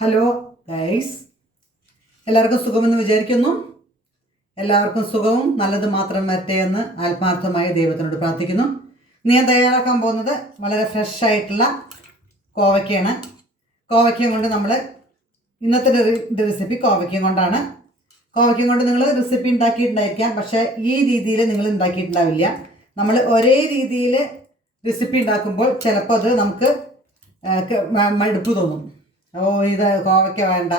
Hello guys എല്ലാവർക്കും സുഖമെന്ന് വിചാരിക്കുന്നു. എല്ലാവർക്കും സുഖവും നല്ലത് മാത്രം വരട്ടെ എന്ന് ആത്മാർത്ഥമായി ദൈവത്തിനോട് പ്രാർത്ഥിക്കുന്നു. ഞാൻ തയ്യാറാക്കാൻ പോകുന്നത് വളരെ ഫ്രഷ് ആയിട്ടുള്ള കോവയ്ക്കയാണ്. കോവയ്ക്കയും കൊണ്ട് നമ്മൾ ഇന്നത്തെ റെസിപ്പി കോവയ്ക്കയും കൊണ്ടാണ്. കോവയ്ക്കയും കൊണ്ട് നിങ്ങൾ റെസിപ്പി ഉണ്ടാക്കിയിട്ടുണ്ടായിരിക്കാം പക്ഷേ ഈ രീതിയിൽ നിങ്ങൾ ഉണ്ടാക്കിയിട്ടുണ്ടാവില്ല. നമ്മൾ ഒരേ രീതിയിൽ റെസിപ്പി ഉണ്ടാക്കുമ്പോൾ ചിലപ്പോൾ അത് നമുക്ക് മടുപ്പ് തോന്നും. ഓ ഇത് കോവയ്ക്ക വേണ്ട.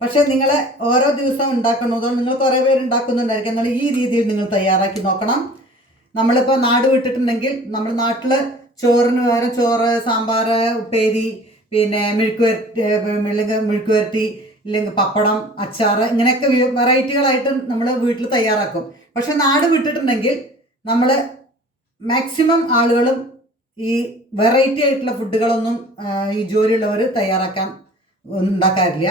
പക്ഷേ നിങ്ങൾ ഓരോ ദിവസവും ഉണ്ടാക്കുന്നതോ നിങ്ങൾ കുറേ പേര് ഉണ്ടാക്കുന്നുണ്ടായിരിക്കും. എന്നാൽ ഈ രീതിയിൽ നിങ്ങൾ തയ്യാറാക്കി നോക്കണം. നമ്മളിപ്പോൾ നാട് വിട്ടിട്ടുണ്ടെങ്കിൽ നമ്മൾ നാട്ടിൽ ചോറിന് പകരം ചോറ് സാമ്പാർ ഉപ്പേരി പിന്നെ മെഴുക്കുവരട്ടി ഇല്ലെങ്കിൽ മെഴുക്കുവരട്ടി ഇല്ലെങ്കിൽ പപ്പടം അച്ചാർ ഇങ്ങനെയൊക്കെ വെറൈറ്റികളായിട്ട് നമ്മൾ വീട്ടിൽ തയ്യാറാക്കും. പക്ഷെ നാട് വിട്ടിട്ടുണ്ടെങ്കിൽ നമ്മൾ മാക്സിമം ആളുകളും ഈ വെറൈറ്റി ആയിട്ടുള്ള ഫുഡുകളൊന്നും ഈ ജോലിയുള്ളവർ തയ്യാറാക്കാൻ ഒന്നും ഉണ്ടാക്കാറില്ല.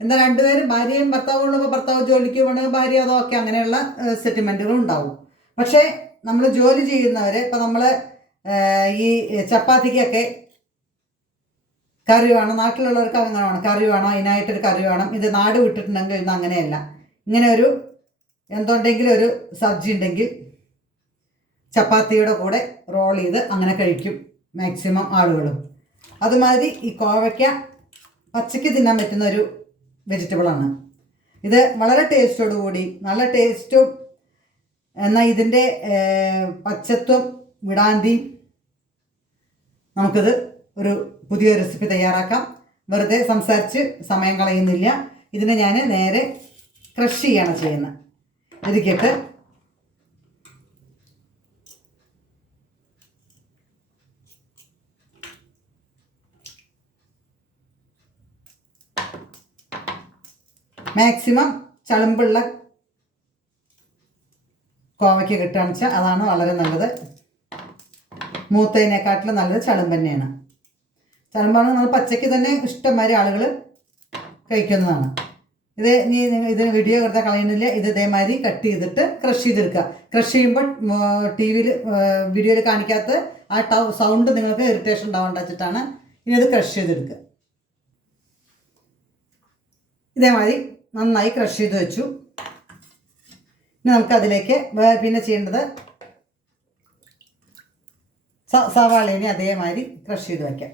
എന്താ രണ്ടുപേരും ഭാര്യയും ഭർത്താവും ഉള്ളപ്പോൾ ഭർത്താവ് ജോലിക്ക് പോകണമെങ്കിൽ ഭാര്യ അതോ ഒക്കെ അങ്ങനെയുള്ള സെറ്റിൽമെന്റുകൾ ഉണ്ടാവും. പക്ഷേ നമ്മൾ ജോലി ചെയ്യുന്നവർ ഇപ്പം നമ്മൾ ഈ ചപ്പാത്തിക്കൊക്കെ കറി വേണം നാട്ടിലുള്ളവർക്ക് അങ്ങനെ വേണം കറി വേണം അതിനായിട്ടൊരു കറി വേണം ഇത് നാട് വിട്ടിട്ടുണ്ടെങ്കിൽ ഇന്ന് അങ്ങനെയല്ല. ഇങ്ങനെ ഒരു എന്തുണ്ടെങ്കിലും ഒരു സബ്ജി ഉണ്ടെങ്കിൽ ചപ്പാത്തിയുടെ കൂടെ റോൾ ചെയ്ത് അങ്ങനെ കഴിക്കും മാക്സിമം ആളുകളും. അതുമാതിരി ഈ കോവയ്ക്ക പച്ചയ്ക്ക് തിന്നാൻ പറ്റുന്ന ഒരു വെജിറ്റബിളാണ് ഇത് വളരെ ടേസ്റ്റോടുകൂടി നല്ല ടേസ്റ്റും എന്നാൽ ഇതിന്റെ പച്ചത്വം വിടാന്തി നമുക്കിത് ഒരു പുതിയ റെസിപ്പി തയ്യാറാക്കാം. വെറുതെ സംസാരിച്ച് സമയം കളയുന്നില്ല. ഇതിനെ ഞാൻ നേരെ ക്രഷ് ചെയ്യാണ് ചെയ്യുന്നത്. ഇതിക്കിട്ട് മാക്സിമം ചളുമ്പുള്ള കോവയ്ക്ക് കിട്ടുകയാണെന്ന് വെച്ചാൽ അതാണ് വളരെ നല്ലത്. മൂത്തതിനെക്കാട്ടിലും നല്ലത് ചളുമ്പ് തന്നെയാണ്. ചളുമ്പാണ് നമ്മൾ പച്ചയ്ക്ക് തന്നെ ഇഷ്ടംമാതിരി ആളുകൾ കഴിക്കുന്നതാണ്. ഇത് നീ ഇത് വീഡിയോ കൊടുത്താൽ കളയുന്നില്ല. ഇത് ഇതേമാതിരി കട്ട് ചെയ്തിട്ട് ക്രഷ് ചെയ്തെടുക്കുക. ക്രഷ് ചെയ്യുമ്പോൾ ടി വിയിൽ വീഡിയോയിൽ കാണിക്കാത്ത ആ ടൗ സൗണ്ട് നിങ്ങൾക്ക് ഇറിറ്റേഷൻ ഉണ്ടാവേണ്ട വെച്ചിട്ടാണ് ഇനി അത് ക്രഷ് ചെയ്തെടുക്കുക. ഇതേമാതിരി നന്നായി ക്രഷ് ചെയ്ത് വെച്ചു. ഇനി നമുക്ക് അതിലേക്ക് പിന്നെ ചെയ്യേണ്ടത് സവാളേനെ അതേമാതിരി ക്രഷ് ചെയ്ത് വയ്ക്കാം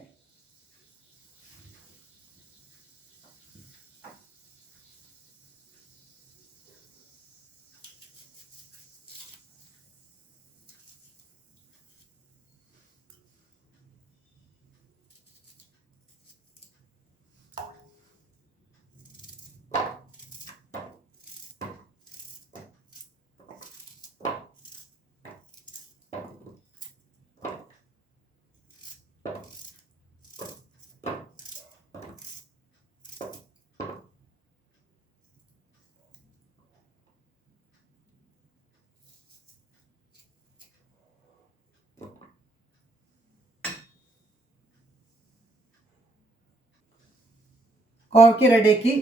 കോവയ്ക്ക് റെഡിയാക്കി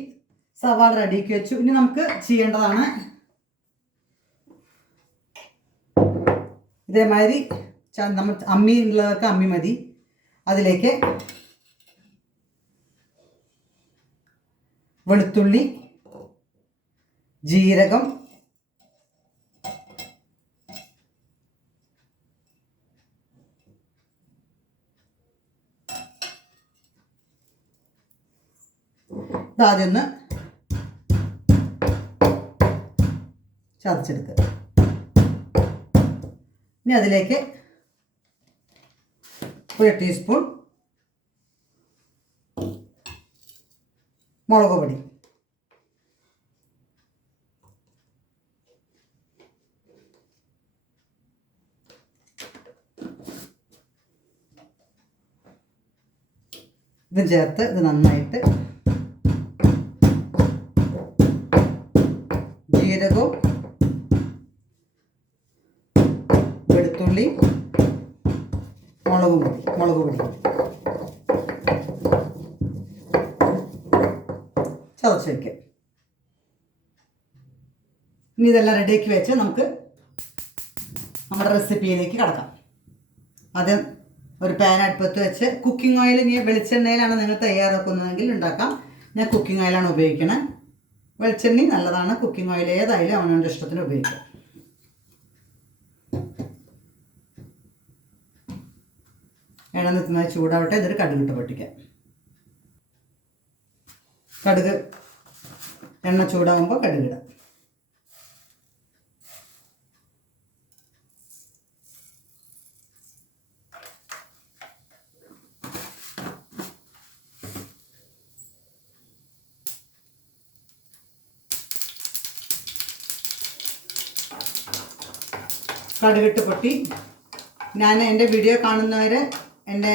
സവാള റെഡിയാക്കി വെച്ചു. ഇനി നമുക്ക് ചെയ്യേണ്ടതാണ് ഇതേമാതിരി നമ്മൾ അമ്മി ഉള്ളവർക്ക് അമ്മി മതി. അതിലേക്ക് വെളുത്തുള്ളി ജീരകം ഒന്ന് ചതച്ചെടുക്കുക. ഇനി അതിലേക്ക് ഒരു ടീസ്പൂൺ മുളക് പൊടി. ഇത് ചേർത്ത് ഇത് നന്നായിട്ട് മുളക് പൊടി ചതച്ച് ഇനി ഇതെല്ലാം റെഡിയാക്കി വെച്ച് നമുക്ക് നമ്മുടെ റെസിപ്പിയിലേക്ക് കടക്കാം. ആദ്യം ഒരു പാൻ അടുപ്പത്ത് വെച്ച് കുക്കിംഗ് ഓയിൽ ഇനി വെളിച്ചെണ്ണയിലാണ് നിങ്ങൾ തയ്യാറാക്കുന്നതെങ്കിൽ ഉണ്ടാക്കാം. ഞാൻ കുക്കിംഗ് ഓയിലാണ് ഉപയോഗിക്കണേ. വെളിച്ചെണ്ണി നല്ലതാണ്. കുക്കിംഗ് ഓയിൽ ഏതായാലും അവനവന്റെ ഇഷ്ടത്തിന് ഉപയോഗിക്കാം. എണ്ണ നിൽക്കുന്നത് ചൂടാവട്ടെ ഇതൊരു കടുകിട്ട് പൊട്ടിക്കാം. കടുക് എണ്ണ ചൂടാകുമ്പോൾ കടുകിടാം കടുകിട്ട് പൊട്ടി. ഞാൻ എന്റെ വീഡിയോ കാണുന്നവർ എന്റെ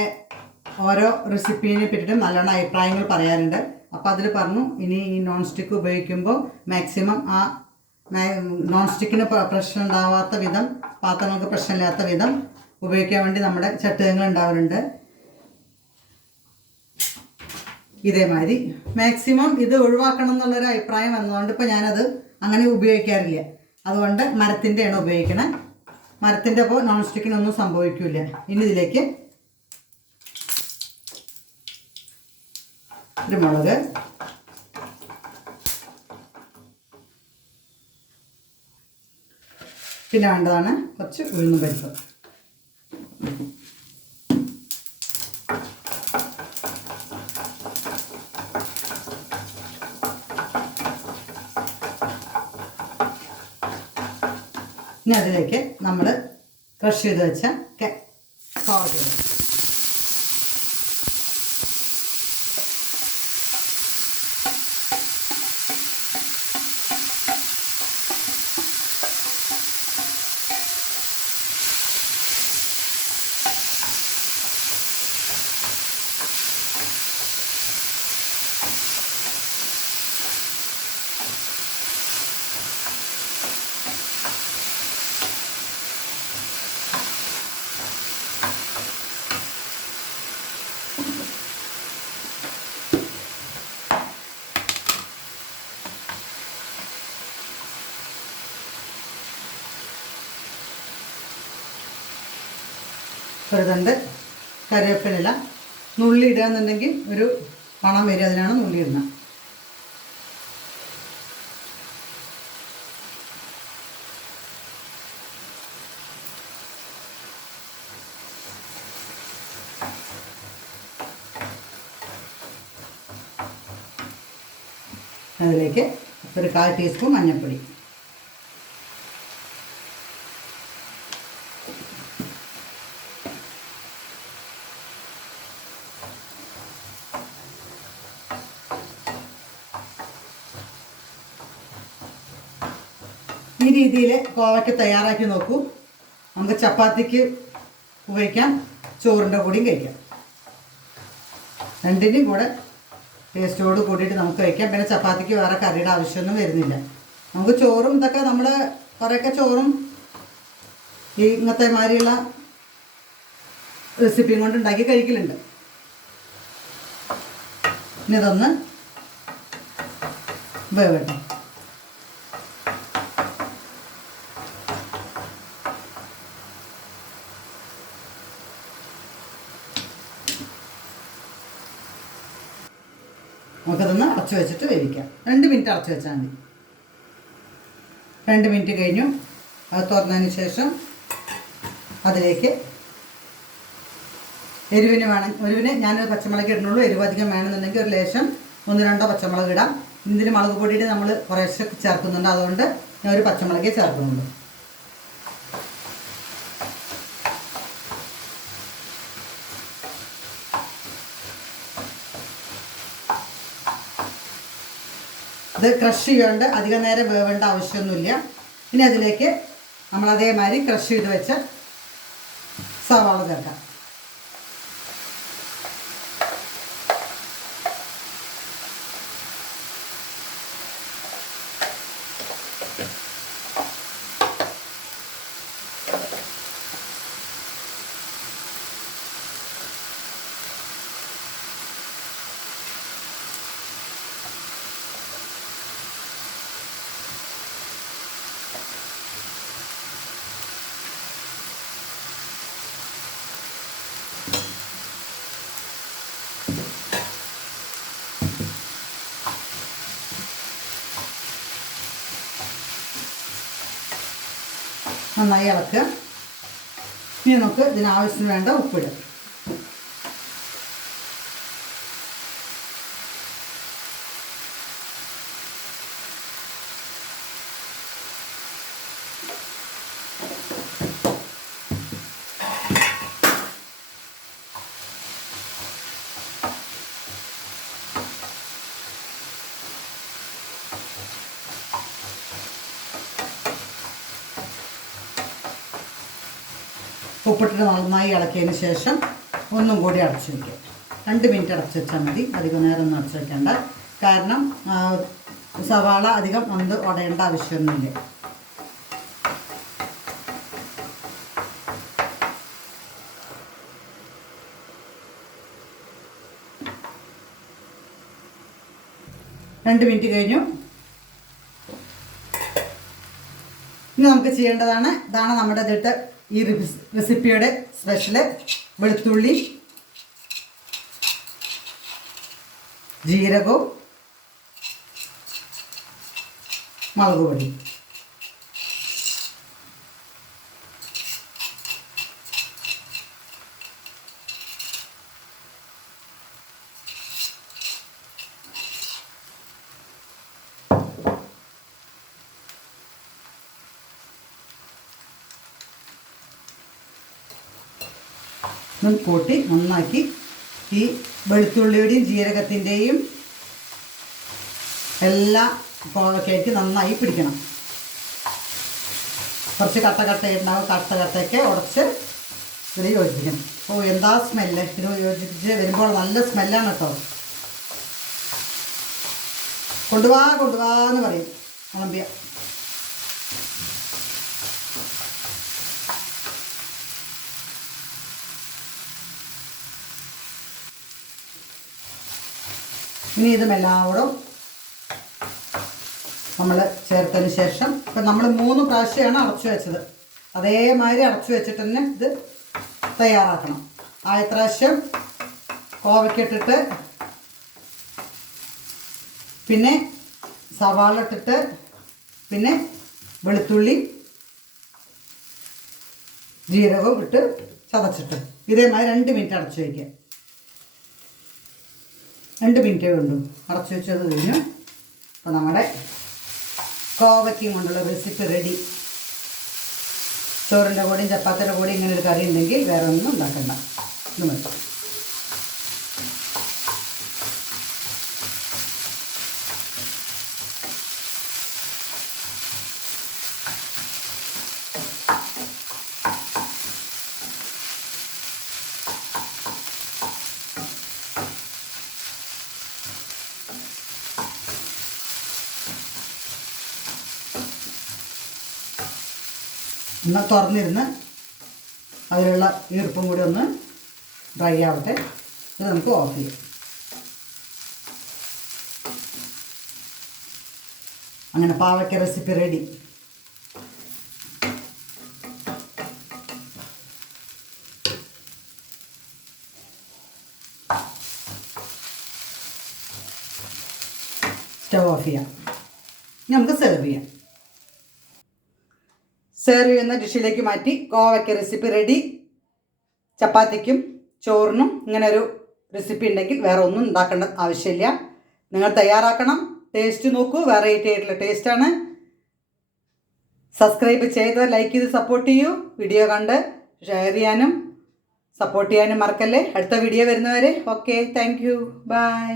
ഓരോ റെസിപ്പീനെ പറ്റിയിട്ടും നല്ലോണം അഭിപ്രായങ്ങൾ പറയാറുണ്ട് അപ്പോൾ അതിൽ പറഞ്ഞു ഇനി ഈ നോൺ സ്റ്റിക്ക് ഉപയോഗിക്കുമ്പോൾ മാക്സിമം ആ നോൺ സ്റ്റിക്കിന് പ്രശ്നം ഉണ്ടാവാത്ത വിധം പാത്രങ്ങൾക്ക് പ്രശ്നമില്ലാത്ത വിധം ഉപയോഗിക്കാൻ വേണ്ടി നമ്മുടെ ചട്ടുകങ്ങൾ ഉണ്ടാവാറുണ്ട് ഇതേമാതിരി. മാക്സിമം ഇത് ഒഴിവാക്കണം എന്നുള്ളൊരു അഭിപ്രായം വന്നതുകൊണ്ട് ഇപ്പോൾ ഞാനത് അങ്ങനെ ഉപയോഗിക്കാറില്ല. അതുകൊണ്ട് മരത്തിന്റെയാണ് ഉപയോഗിക്കണേ. മരത്തിന്റെ അപ്പോൾ നോൺ സ്റ്റിക്കിനൊന്നും സംഭവിക്കില്ല. ഇനി ഇതിലേക്ക് ഒരു മുളക് പിന്നെ വേണ്ടതാണ് കുറച്ച് ഉഴുന്നും പരിപ്പ്. ഇനി അതിലേക്ക് നമ്മൾ ക്രഷ് ചെയ്ത് വെച്ച ഒരു തണ്ട് കറിവേപ്പില നുള്ളി ഇടുകയെന്നുണ്ടെങ്കിൽ ഒരു മണം വരും അതിനാണ് നുള്ളി ഇടുന്നത് അതിലേക്ക് ഒരു കാൽ ടീസ്പൂൺ മഞ്ഞൾപ്പൊടി. ഈ രീതിയിൽ കോവയ്ക്ക് തയ്യാറാക്കി നോക്കൂ. നമുക്ക് ചപ്പാത്തിക്ക് ഉപയോഗിക്കാം ചോറിന്റെ കൂടിയും കഴിക്കാം. രണ്ടിന്റെയും കൂടെ ടേസ്റ്റോട് കൂടിയിട്ട് നമുക്ക് കഴിക്കാം. പിന്നെ ചപ്പാത്തിക്ക് വേറെ കറിയുടെ ആവശ്യമൊന്നും വരുന്നില്ല. നമുക്ക് ചോറും ഇതൊക്കെ നമ്മൾ കുറേയൊക്കെ ചോറും ഈ ഇങ്ങനത്തെ മാതിരിയുള്ള റെസിപ്പിയും കൊണ്ട് ഉണ്ടാക്കി കഴിക്കലുണ്ട്. ഇനി ഇതൊന്ന് വേവട്ടെ. അടച്ചു വെച്ചിട്ട് വേവിക്കാം. രണ്ട് മിനിറ്റ് അടച്ചു വെച്ചാൽ മതി. രണ്ട് മിനിറ്റ് കഴിഞ്ഞു. അത് തുറന്നതിന് ശേഷം അതിലേക്ക് എരിവിന് വേണം. എരിവിന് ഞാനൊരു പച്ചമുളക് ഇടുന്നുള്ളൂ. എരിവ് അധികം വേണമെന്നുണ്ടെങ്കിൽ ഒരു ലേശം ഒന്ന് രണ്ടോ പച്ചമുളക് ഇടാം. ഇതിന് മുളക് പൊടിയിട്ട് നമ്മൾ കുറേശ്ശെ ചേർക്കുന്നുണ്ട്. അതുകൊണ്ട് ഞാൻ ഒരു പച്ചമുളകേ ചേർക്കുന്നുള്ളൂ. ഇത് ക്രഷ് ചെയ്യേണ്ട അധികം നേരം വേവേണ്ട ആവശ്യമൊന്നുമില്ല. ഇനി അതിലേക്ക് നമ്മൾ അതേമാതിരി ക്രഷ് ചെയ്ത് വെച്ച സവാള ചേർക്കാം. നന്നായി ഇളക്കുക. ഇനി നമുക്ക് ഇതിനാവശ്യത്തിന് വേണ്ട ഉപ്പിടുക ഉപ്പിട്ടിട്ട് നന്നായി ഇളക്കിയതിന് ശേഷം ഒന്നും കൂടി അടച്ചു വയ്ക്കുക രണ്ട് മിനിറ്റ് അടച്ചു വെച്ചാൽ മതി. അധികം നേരം ഒന്നും അടച്ചു വയ്ക്കേണ്ട കാരണം സവാള അധികം ഒന്ന് ഉടയേണ്ട ആവശ്യമൊന്നുമില്ല. രണ്ട് മിനിറ്റ് കഴിഞ്ഞു. ഇനി നമുക്ക് ചെയ്യേണ്ടതാണ് ഇതാണ് നമ്മുടെ ഇതിട്ട് ഈ റിസ്- റെസിപ്പിയുടെ സ്പെഷ്യൽ വെളുത്തുള്ളി ജീരകവും മുളക് പൊടി കൂട്ടി നന്നാക്കി ഈ വെളുത്തുള്ളിയുടെയും ജീരകത്തിന്റെയും എല്ലാ കേക്ക് നന്നായി പിടിക്കണം. കുറച്ച് കട്ട കട്ട ഉണ്ടാവും. കട്ട കട്ടയൊക്കെ ഉടച്ച് ഇതിൽ യോജിപ്പിക്കണം. ഓ എന്താ സ്മെല്ല്? ഇത് യോജിപ്പിച്ച് വരുമ്പോൾ നല്ല സ്മെല്ലാണ് കേട്ടോ. കൊണ്ടുവാ കൊണ്ടുവാ എന്ന് പറയും. വിളമ്പിയ. ഇനി ഇതും എല്ലാവരും നമ്മൾ ചേർത്തതിന് ശേഷം ഇപ്പം നമ്മൾ മൂന്ന് പ്രാവശ്യമാണ് അടച്ചു വെച്ചത്. അതേമാതിരി അടച്ചു വെച്ചിട്ട് തന്നെ ഇത് തയ്യാറാക്കണം. ആദ്യ പ്രാവശ്യം കോവയ്ക്കിട്ടിട്ട് പിന്നെ സവാള ഇട്ടിട്ട് പിന്നെ വെളുത്തുള്ളി ജീരകവും ഇട്ട് ചതച്ചിട്ട്. ഇതേമാതിരി രണ്ട് മിനിറ്റ് അടച്ചു വയ്ക്കുക രണ്ട് മിനിറ്റേ ഉള്ളൂ. അടച്ചു വെച്ചത് കഴിഞ്ഞു അപ്പോൾ നമ്മുടെ കോവയ്ക്കും കൊണ്ടുള്ള റെസിപ്പി റെഡി ചോറിന്റെ കൂടെയും ചപ്പാത്തിയുടെ കൂടെയും ഇങ്ങനെ ഒരു കറി ഉണ്ടെങ്കിൽ വേറെ ഒന്നും ഉണ്ടാക്കണ്ട. ഇത് മതി. ഒന്ന് തുറന്നിരുന്ന് അതിലുള്ള ഈർപ്പും കൂടി ഒന്ന് ഡ്രൈ ആവട്ടെ. ഇത് നമുക്ക് ഓഫ് ചെയ്യാം. അങ്ങനെ പാവയ്ക്ക റെസിപ്പി റെഡി സ്റ്റവ് ഓഫ് ചെയ്യാം. നമുക്ക് സെർവ് ചെയ്യാം. സെർവ് ചെയ്യുന്ന ഡിഷിലേക്ക് മാറ്റി കോവയ്ക്ക റെസിപ്പി റെഡി ചപ്പാത്തിക്കും ചോറിനും ഇങ്ങനെ ഒരു റെസിപ്പി ഉണ്ടെങ്കിൽ വേറെ ഒന്നും ഉണ്ടാക്കേണ്ട ആവശ്യമില്ല. നിങ്ങൾ തയ്യാറാക്കണം. ടേസ്റ്റ് നോക്കൂ. വെറൈറ്റി ആയിട്ടുള്ള ടേസ്റ്റാണ് സബ്സ്ക്രൈബ് ചെയ്ത് ലൈക്ക് ചെയ്ത് സപ്പോർട്ട് ചെയ്യൂ. വീഡിയോ കണ്ട് ഷെയർ ചെയ്യാനും സപ്പോർട്ട് ചെയ്യാനും മറക്കല്ലേ. അടുത്ത വീഡിയോ വരുന്നവരെ. Okay thank you by